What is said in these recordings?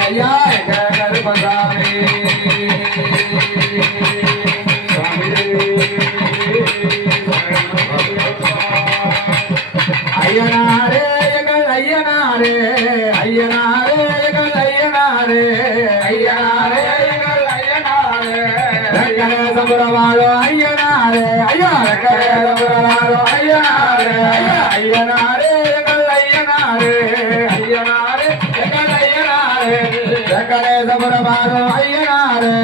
ஐயா கருப்பசாமி ஐயனாரே எங்கள் ஐயனாரே ஐயனாரே எங்கள் ஐயனாரே ஐயனாரே எங்கள் ஐயனாரே ரங்கரேசபுரவாழோ ஐயனாரே ஐயா ரங்கரேசபுரவாழோ ஐயனாரே ஐயனாரே எங்கள் ஐயனாரே ஐயனாரே எங்கள் ஐயனாரே ரங்கரேசபுரவாழோ ஐயனாரே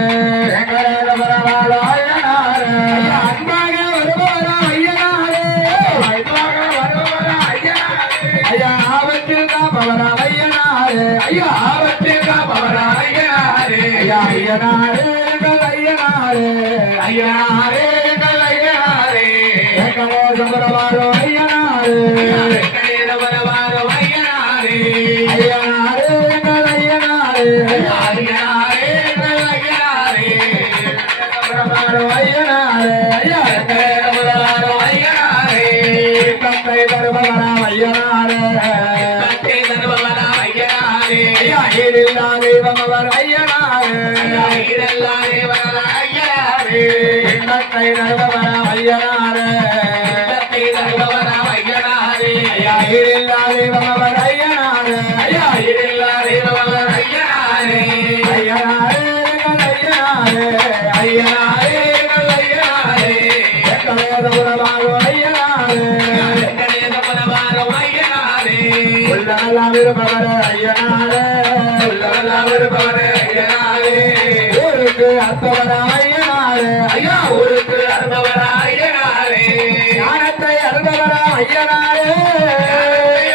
ரங்கரேசபுரவாழோ ஐயனாரே அன்பாக வருவாரோ ஐயனாரே அன்பாக வருவாரோ ஐயா ஆபத்தில் காப்பவரா ஐயனாரே ஐயா ஆபத்தில் காப்பவரா ஐயனாரே ஐயா ஐயனாரே எங்கள் ஐயனாரே ஐயனாரே எங்கள் ஐயனாரே கணேசபுரவாரோ ஐயனாரே கணேசபுரவாரோ ஐயனாரே ஐயனாரே எங்கள் ஐயனாரே ஐயனாரே எங்கள் ஐயனாரே கணேசபுரவாரோ ஐயனாரே ஐயா கணேசபுரவாரோ ஐயனாரே தந்தை தருபவரா ஐயனாரே தந்தை தருபவரா ஐயனாரே ஐயா ஈரில்லா தெய்வமவர் ஐயனாரே ஐயா ஈரில்லா தெய்வமவர் ஐயனாரே தந்தை தருபவரா ஐயனாரே தந்தை தருபவரா ஐயனாரே ஐயா ஈரில்லா தெய்வமவர் ஐயனாரே ஐயா ஈரில்லா தெய்வமவர் ஐயனாரே ஐயனாரே எங்கள் ஐயனாரே ஐயனாரே எங்கள் ஐயனாரே கணேசபுரவாழோ ஐயனாரே கணேசபுரவாழோ ஐயனாரே உள்ளவெல்லாம் இருப்பவர் ஐயனாரே உள்ளவெல்லாம் இருப்பவர் ஐயனாரே ஊருக்கு அற்பவரா ஐயனாரே ஐயா ஊருக்கு அற்பவரா ஐயனாரே ஞானத்தை அற்பவரா ஐயனாரே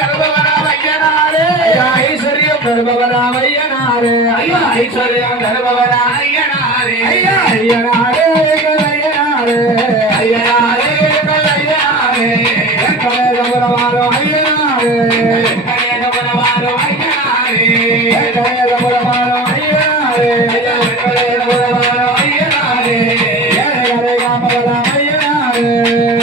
அற்பவரா ஐயனாரே ஐயா ஐஸ்வர்யம் தருபவரா ஐயனாரே ஐயா ஐஸ்வர்யம் தருபவரா ஐயனாரே ஐயா ஐயனாரே எங்கள் ஐயனாரே ஐயனாரே எங்கள் ஐயனாரே கணேசபுரவாழோ ஐயனாரே கணேசபுரவாழோ ஐயனாரே கணேசபுரவாழோ ஐயனாரே கணேசபுரவாழோ ஐயனாரே ஏழை காமவரா ஐயனாரே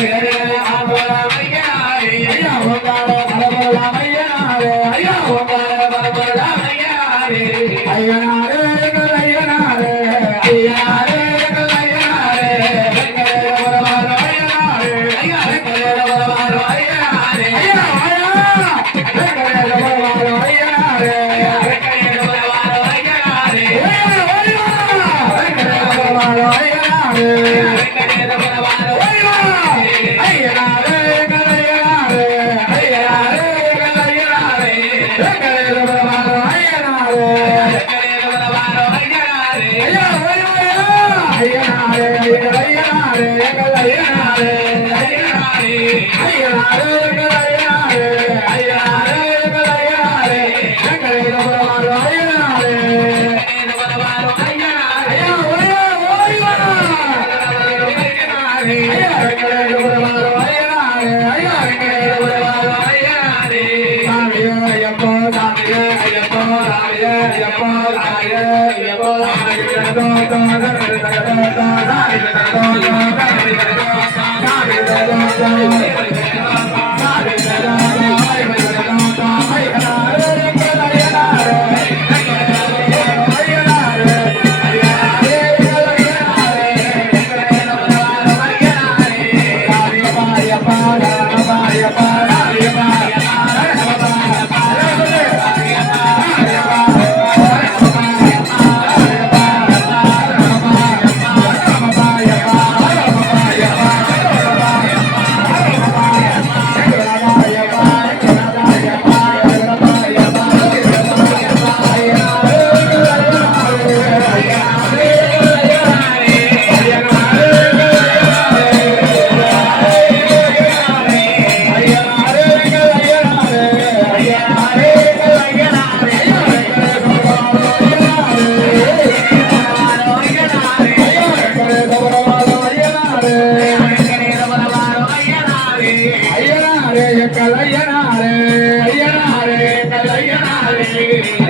ஏழை காமவரா ஐயனாரே ஐயா ஓங்கார பரபரா ஐயனாரே ஐயா ஓங்கார பரபரா ஐயனாரே ஐயனாரே எங்கள் ஐயனாரே ஐயனாரே எங்கள் ஐயனாரே கணேசபுரவாழோ ஐயனாரே ஐயா கணேசபுரவாழோ ஐயனாரே ஐயா ஐயா கணேசபுரவாழோ ஐயனாரே ஐயா கணேசபுரவாழோ ஐயனாரே கணேசபுரவாழோ ஐயனாரே கணேசபுரவாழோ ஐயனாரே எங்கள் ஐயனாரே ஐயனாரே எங்கள் ஐயனாரே கணேசபுரவாழோ ஐயனாரே கணேசபுரவாழோ ஐயனாரே ஐயா ஐயனாரே எங்கள் ஐயனாரே எங்கள் ஐயனாரே ஐயனாரே ஐயனாரே எங்கள் ஐயனாரே ஐயனாரே எங்கள் ஐயனாரே கணேசபுரவாழோ ஐயனாரே கணேசபுரவாழோ ஐயனாரே ஐயா ஐயனாரே ஐயா கணேசபுரவாழோ ஐயனாரே ஐயா கணேசபுரவாழோ ஐயனாரே சாமியே ஐயப்போ சாமியே ஐயப்போ சாமியே ஐயப்போ சாமியே ஐயப்போ ஐயனாரே ஐயனாரே ஐயனாரே ஐயனாரே